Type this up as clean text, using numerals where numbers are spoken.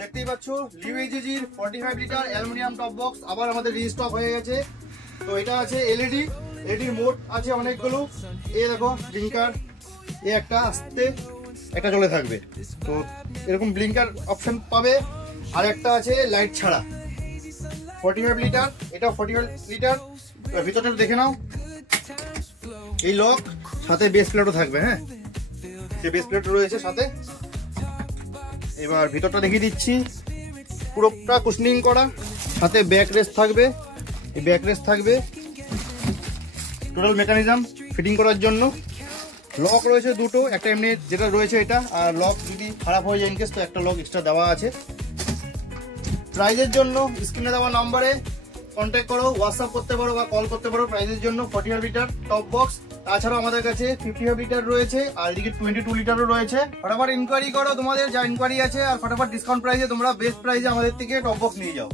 দেখতেই পাচ্ছ লিউএজিজির 45 litre aluminium top box আবার আমাদের রিস্টক হয়ে গেছে। তো এটা আছে এলইডি মোড আছে অনেকগুলো। এই দেখো ব্লিঙ্কার, এই একটা আসতে একটা চলে থাকবে, তো এরকম ব্লিঙ্কার অপশন পাবে। আর একটা আছে লাইট ছাড়া 45 লিটার, এটা 45 লিটার। ভিতরটা দেখে নাও, এই লক সাথে বেস প্লেটও থাকবে। হ্যাঁ, যে বেস প্লেট রয়েছে সাথে। এবার ভিতরটা দেখিয়ে দিচ্ছি, পুরোটা কুশনিং করা, সাথে ব্যাক রেস্ট থাকবে, এই ব্যাক রেস্ট থাকবে, টোটাল মেকানিজম ফিটিং করার জন্য। লক রয়েছে দুটো, একটা এমনি যেটা রয়েছে এটা, আর লক যদি খারাপ হয়ে যায় ইনকেস তো একটা লক এক্সট্রা দেওয়া আছে। প্রাইজের জন্য স্ক্রিনে দেওয়া নাম্বারে কন্ট্যাক্ট করো, হোয়াটসঅ্যাপ করতে পারো বা কল করতে পারো প্রাইজের জন্য। 45 লিটার টপ বক্স, তাছাড়াও আমাদের কাছে 55 লিটার রয়েছে আর এদিকে 22 লিটারও রয়েছে। ফটাফট ইনকোয়ারি করো, তোমাদের যা ইনকোয়ারি আছে, আর ফটাফট ডিসকাউন্ট প্রাইসে তোমরা বেস্ট প্রাইসে আমাদের থেকে টপ বক্স নিয়ে যাও।